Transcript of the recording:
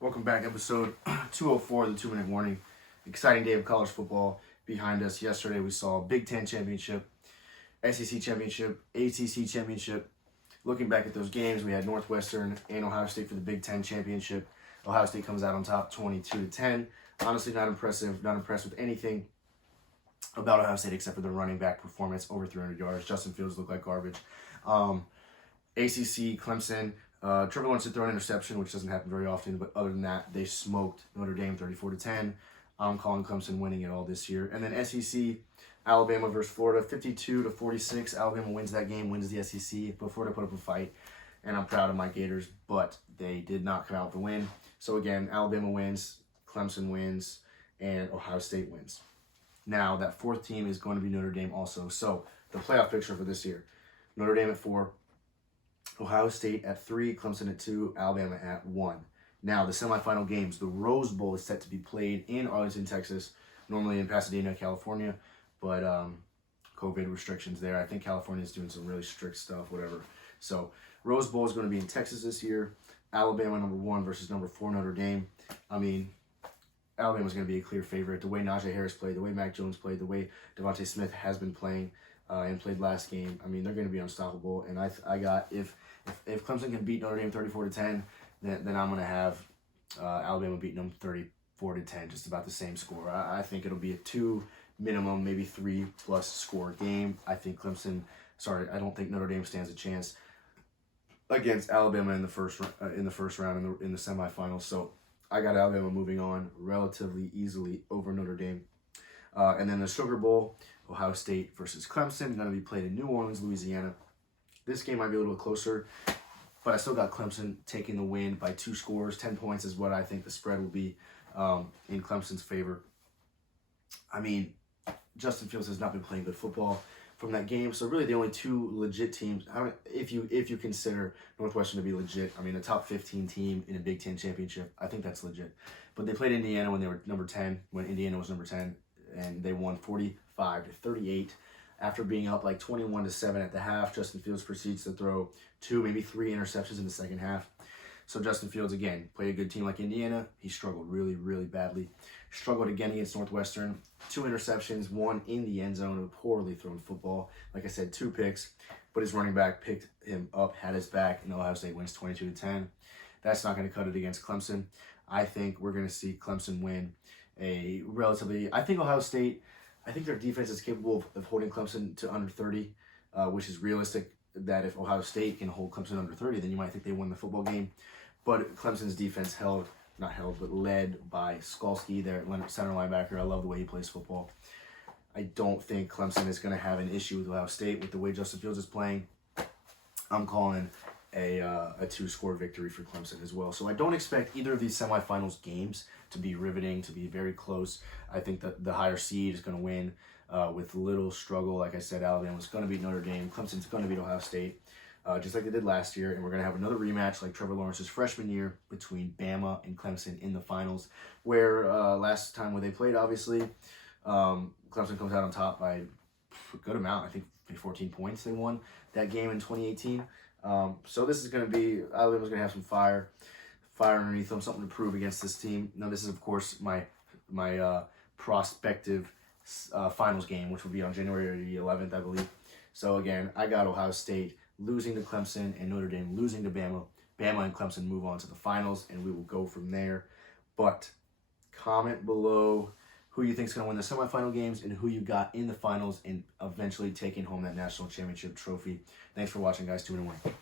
Welcome back, episode 204 of the 2 Minute Warning. Exciting day of college football behind us. Yesterday we saw Big Ten Championship, SEC Championship, ACC Championship. Looking back at those games, we had Northwestern and Ohio State for the Big Ten Championship. Ohio State comes out on top 22-10. Honestly, not impressive. Not impressed with anything about Ohio State except for the running back performance, over 300 yards. Justin Fields looked like garbage. ACC, Clemson, Trevor Lawrence did throw an interception, which doesn't happen very often, but other than that, they smoked Notre Dame 34-10. I'm calling Clemson winning it all this year. And then SEC, Alabama versus Florida, 52-46. Alabama wins that game, wins the SEC, but Florida put up a fight, and I'm proud of my Gators, but they did not come out with the win. So again, Alabama wins, Clemson wins, and Ohio State wins. Now, that fourth team is going to be Notre Dame also. So the playoff picture for this year, Notre Dame at 4, Ohio State at 3, Clemson at 2, Alabama at 1. Now, the semifinal games, the Rose Bowl is set to be played in Arlington, Texas, normally in Pasadena, California, but COVID restrictions there. I think California is doing some really strict stuff, whatever. So, Rose Bowl is going to be in Texas this year. Alabama number 1 versus number 4 Notre Dame. I mean, Alabama's going to be a clear favorite. The way Najee Harris played, the way Mac Jones played, the way Devontae Smith has been playing and played last game, I mean, they're going to be unstoppable. And I got, if Clemson can beat Notre Dame 34-10, then I'm going to have Alabama beating them 34-10, just about the same score. I think it'll be a 2 minimum, maybe 3+ score game. I don't think Notre Dame stands a chance against Alabama in the first round in the semifinals. So I got Alabama moving on relatively easily over Notre Dame. And then the Sugar Bowl, Ohio State versus Clemson, going to be played in New Orleans, Louisiana. This game might be a little closer, but I still got Clemson taking the win by 2 scores. 10 points is what I think the spread will be in Clemson's favor. I mean, Justin Fields has not been playing good football from that game, so really the only 2 legit teams, if you consider Northwestern to be legit, I mean, a top 15 team in a Big Ten championship, I think that's legit. But they played Indiana when they were number 10, when Indiana was number 10, and they won 45-38. After being up like 21-7 at the half, Justin Fields proceeds to throw 2, maybe 3 interceptions in the second half. So Justin Fields, again, played a good team like Indiana. He struggled really, really badly. Struggled again against Northwestern. 2 interceptions, 1 in the end zone, a poorly thrown football. Like I said, 2 picks, but his running back picked him up, had his back, and Ohio State wins 22-10. That's not going to cut it against Clemson. I think we're going to see Clemson win a relatively, I think their defense is capable of holding Clemson to under 30, which is realistic. That if Ohio State can hold Clemson under 30, then you might think they won the football game. But Clemson's defense led by Skalski, their center linebacker. I love the way he plays football. I don't think Clemson is going to have an issue with Ohio State with the way Justin Fields is playing. I'm calling a 2-score victory for Clemson as well. So I don't expect either of these semifinals games to be riveting, to be very close. I think that the higher seed is going to win with little struggle. Like I said, Alabama's going to beat Notre Dame. Clemson's going to beat Ohio State, just like they did last year. And we're going to have another rematch like Trevor Lawrence's freshman year between Bama and Clemson in the finals, where last time when they played, obviously, Clemson comes out on top by a good amount. I think 14 points they won that game in 2018. So this is going to be, Alabama's going to have some fire underneath them, something to prove against this team. Now, this is, of course, my prospective finals game, which will be on January 11th, I believe. So, again, I got Ohio State losing to Clemson and Notre Dame losing to Bama. Bama and Clemson move on to the finals, and we will go from there. But comment below who you think is going to win the semifinal games and who you got in the finals and eventually taking home that national championship trophy. Thanks for watching, guys. 2 Minute Warning.